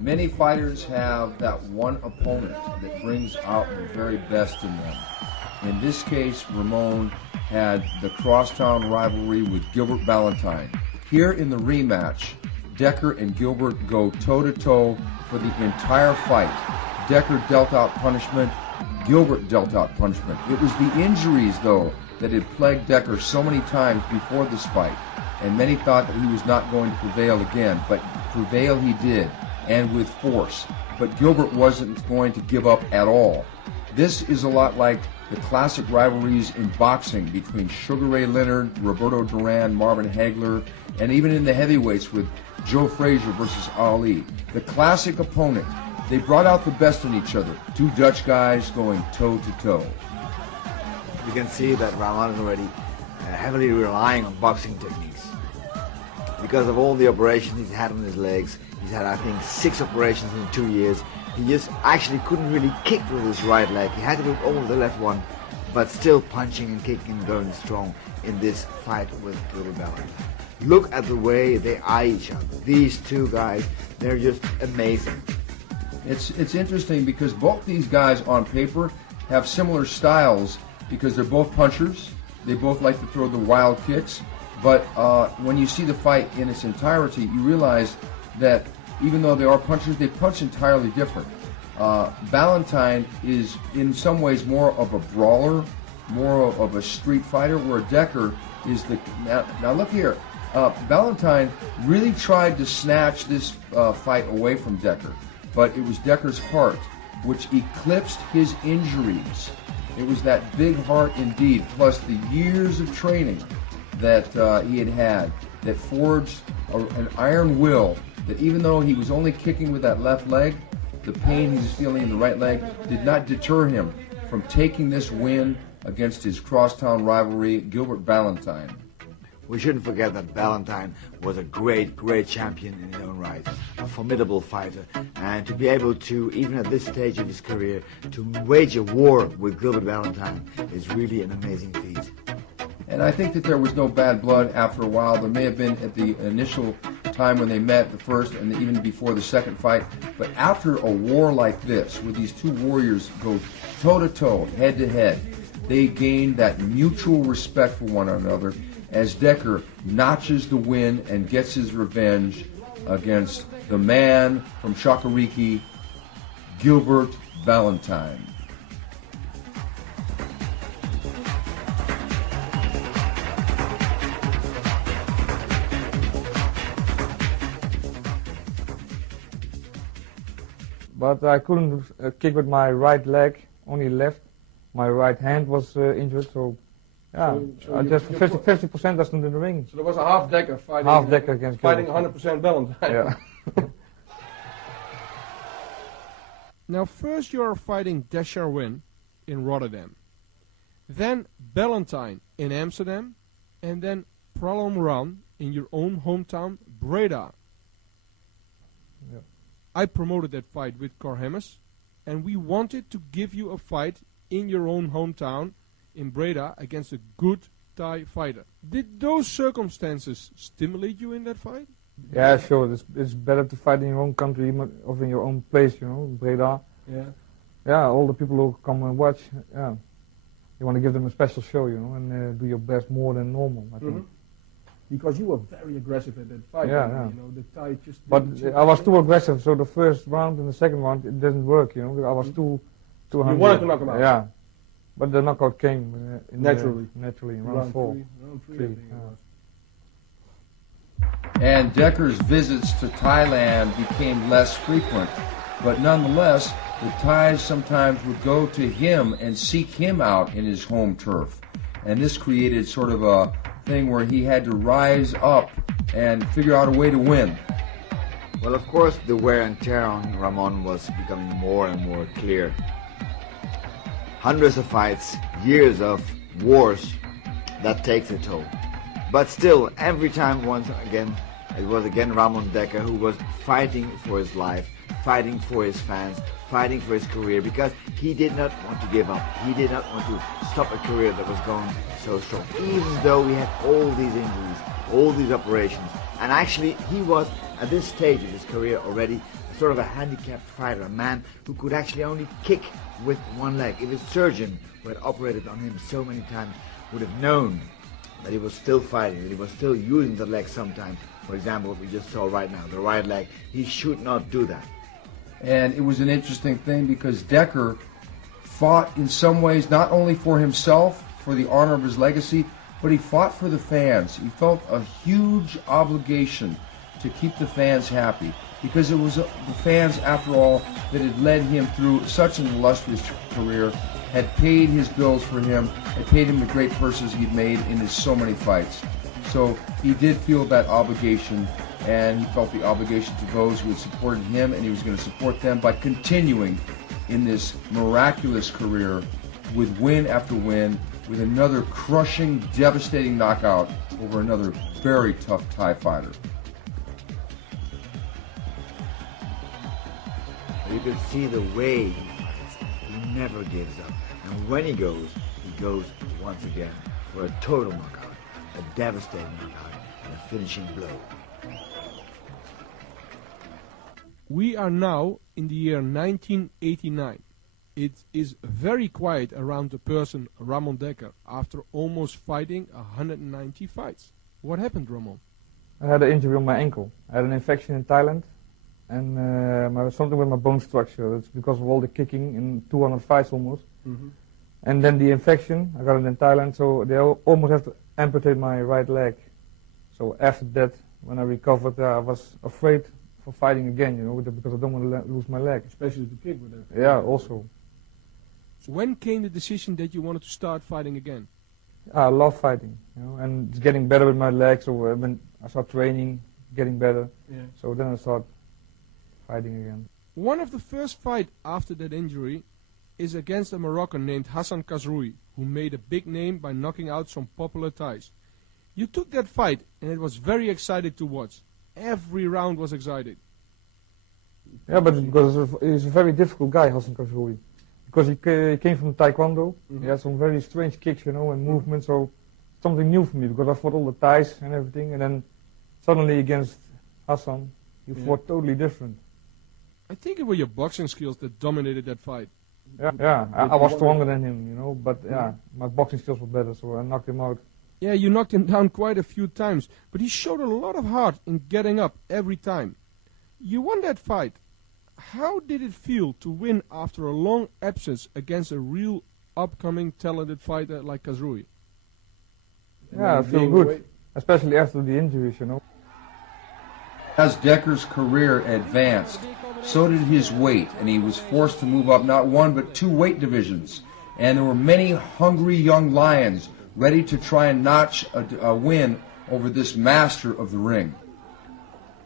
Many fighters have that one opponent that brings out the very best in them. In this case, Ramon had the crosstown rivalry with Gilbert Valentine. Here in the rematch, Dekker and Gilbert go toe-to-toe for the entire fight. Dekker dealt out punishment, Gilbert dealt out punishment. It was the injuries, though, that had plagued Dekker so many times before this fight, and many thought that he was not going to prevail again, but prevail he did, and with force. But Gilbert wasn't going to give up at all. This is a lot like the classic rivalries in boxing between Sugar Ray Leonard, Roberto Duran, Marvin Hagler, and even in the heavyweights with Joe Frazier versus Ali. The classic opponent. They brought out the best in each other. Two Dutch guys going toe-to-toe. You can see that Ramon is already heavily relying on boxing techniques. Because of all the operations he's had on his legs, he's had, I think, 6 operations in 2 years. He just actually couldn't really kick with his right leg. He had to do it all with the left one, but still punching and kicking and going strong in this fight with Gilbert Valentine. Look at the way they eye each other. These two guys, they're just amazing. It's interesting because both these guys on paper have similar styles because they're both punchers. They both like to throw the wild kicks. But when you see the fight in its entirety, you realize that even though they are punchers, they punch entirely different. Valentine is in some ways more of a brawler, more of a street fighter, where Dekker is the... Now look here. Valentine really tried to snatch this fight away from Dekker, but it was Dekker's heart which eclipsed his injuries. It was that big heart indeed, plus the years of training that he had that forged an iron will that even though he was only kicking with that left leg, the pain he was feeling in the right leg did not deter him from taking this win against his crosstown rivalry, Gilbert Valentine. We shouldn't forget that Valentine was a great, great champion in his own right, a formidable fighter, and to be able to, even at this stage of his career, to wage a war with Gilbert Valentine is really an amazing feat. And I think that there was no bad blood after a while. There may have been at the initial time when they met, the first and even before the second fight, but after a war like this, where these two warriors go toe-to-toe, head-to-head, they gain that mutual respect for one another as Dekker notches the win and gets his revenge against the man from Chacariki, Gilbert Valentine. But I couldn't kick with my right leg, only left. My right hand was injured, so yeah, so I just 50% that's in the ring. So there was a half Dekker fighting. Half Dekker against fighting Gilbert. 100% Valentine. Yeah. Now, first you are fighting Dekkers in Rotterdam, then Valentine in Amsterdam, and then Pralom Run in your own hometown, Breda. Yeah. I promoted that fight with Carhamus, and we wanted to give you a fight in your own hometown in Breda against a good Thai fighter. Did those circumstances stimulate you in that fight? Yeah, sure. It's better to fight in your own country or in your own place, you know, Breda. Yeah. Yeah, all the people who come and watch, yeah. You want to give them a special show, you know, and do your best more than normal, I think. Because you were very aggressive at that fight. Yeah, and, yeah. You know, the Thai just... But I was too aggressive, so the first round and the second round, it didn't work, you know. I was too hungry. You wanted to knock him out? Yeah. But the knockout came naturally. Naturally, in round 4. Round three, I think it was. And Dekker's visits to Thailand became less frequent, but nonetheless, the Thais sometimes would go to him and seek him out in his home turf. And this created sort of a thing where he had to rise up and figure out a way to win. Well, of course, the wear and tear on Ramon was becoming more and more clear. Hundreds of fights, years of wars, that takes a toll. But still, every time, once again, it was again Ramon Dekker who was fighting for his life, fighting for his fans, fighting for his career, because he did not want to give up. He did not want to stop a career that was going so strong, even though he had all these injuries, all these operations. And actually, he was, at this stage of his career, already sort of a handicapped fighter, a man who could actually only kick with one leg. If his surgeon, who had operated on him so many times, would have known that he was still fighting, that he was still using the leg sometimes, for example, what we just saw right now, the right leg, he should not do that. And it was an interesting thing because Dekker fought in some ways not only for himself, for the honor of his legacy, but he fought for the fans. He felt a huge obligation to keep the fans happy because it was the fans, after all, that had led him through such an illustrious career, had paid his bills for him, had paid him the great purses he'd made in his so many fights. So he did feel that obligation, and he felt the obligation to those who had supported him, and he was going to support them by continuing in this miraculous career with win after win, with another crushing, devastating knockout over another very tough Thai fighter. You can see the way he fights. He never gives up. And when he goes once again for a total knockout, a devastating knockout, and a finishing blow. We are now in the year 1989. It is very quiet around the person Ramon Dekker after almost fighting 190 fights. What happened, Ramon? I had an injury on my ankle. I had an infection in Thailand, and something with my bone structure. It's because of all the kicking in 200 fights almost. Mm-hmm. And then the infection, I got it in Thailand, so they almost have to amputate my right leg. So after that, when I recovered, I was afraid for fighting again, you know, because I don't want to lose my leg. Especially to kick with that. Yeah, also. So when came the decision that you wanted to start fighting again? I love fighting, you know, and it's getting better with my legs. So when I start training, getting better. Yeah. So then I start fighting again. One of the first fights after that injury is against a Moroccan named Hassan Khazroui, who made a big name by knocking out some popular Thais. You took that fight, and it was very exciting to watch. Every round was exciting. Yeah, but because he's a very difficult guy, Hassan Khazroui. Because he came from Taekwondo. Mm-hmm. He had some very strange kicks, you know, and movements. So something new for me because I fought all the Thais and everything, and then suddenly against Hassan, you fought totally different. I think it were your boxing skills that dominated that fight. Yeah, I was stronger than him, you know, but yeah, my boxing skills were better, so I knocked him out. Yeah, you knocked him down quite a few times, but he showed a lot of heart in getting up every time. You won that fight. How did it feel to win after a long absence against a real upcoming talented fighter like Khazroui? Yeah, I feel good, especially after the injuries, you know. As Dekker's career advanced, so did his weight, and he was forced to move up not one but two weight divisions. And there were many hungry young lions ready to try and notch a win over this master of the ring.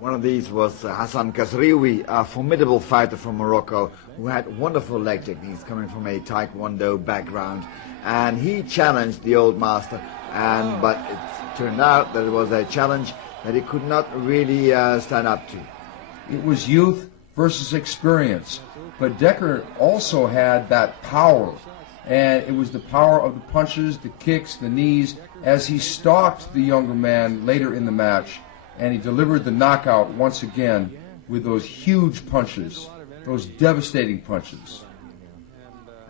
One of these was Hassan Khazroui, a formidable fighter from Morocco who had wonderful leg techniques coming from a Taekwondo background. And he challenged the old master, but it turned out that it was a challenge that he could not really stand up to. It was youth versus experience, but Dekker also had that power, and it was the power of the punches, the kicks, the knees, as he stalked the younger man later in the match, and he delivered the knockout once again with those huge punches, those devastating punches.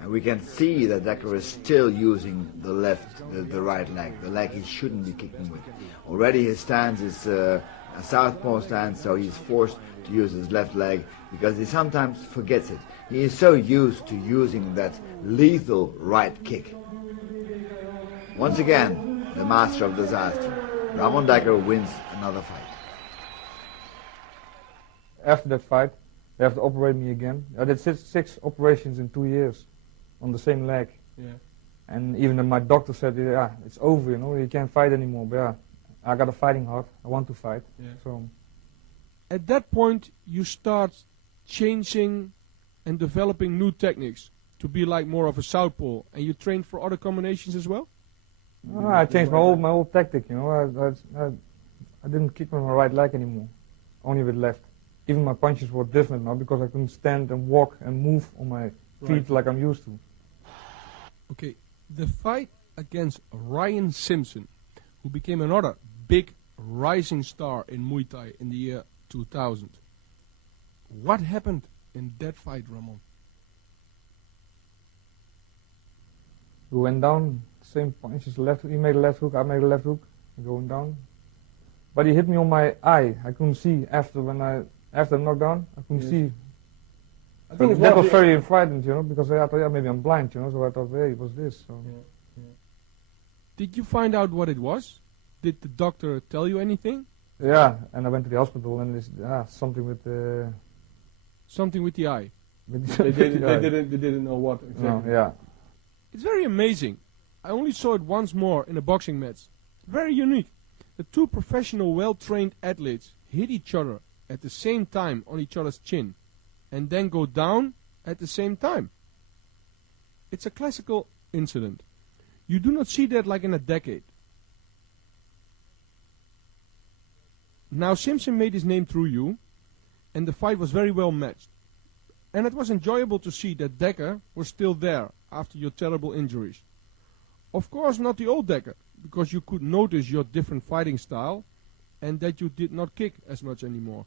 And we can see that Dekker is still using the right leg, the leg he shouldn't be kicking with. Already his stance is a southpaw stance, so he's forced to use his left leg because he sometimes forgets it. He is so used to using that lethal right kick. Once again, the master of disaster, Ramon Dekker wins another fight. After that fight, they have to operate me again. I did six operations in 2 years on the same leg. Yeah. And even then my doctor said, yeah, it's over, you know, you can't fight anymore. But yeah, I got a fighting heart. I want to fight. Yeah. So At that point, you start changing and developing new techniques to be like more of a southpaw, and you train for other combinations as well? I changed my whole tactic, you know. I didn't kick with my right leg anymore, only with left. Even my punches were different now because I couldn't stand and walk and move on my feet like I'm used to. Okay, the fight against Ryan Simpson, who became another big rising star in Muay Thai in the year 2000. What happened in that fight, Ramon? We went down, same punches, left. He made a left hook, I made a left hook, going down. But he hit me on my eye. I couldn't see after the knockdown. I couldn't see. I think it's that one was of the- very frightened, because I thought, yeah, maybe I'm blind, so I thought, hey, what's this? So. Did you find out what it was? Did the doctor tell you anything? Yeah, and I went to the hospital, and it's something with the. Something with the eye. They didn't know what exactly. No, yeah. It's very amazing. I only saw it once more in a boxing match. Very unique. The two professional, well-trained athletes hit each other at the same time on each other's chin, and then go down at the same time. It's a classical incident. You do not see that like in a decade. Now Simpson made his name through you, and the fight was very well matched. And it was enjoyable to see that Dekker was still there after your terrible injuries. Of course not the old Dekker, because you could notice your different fighting style and that you did not kick as much anymore.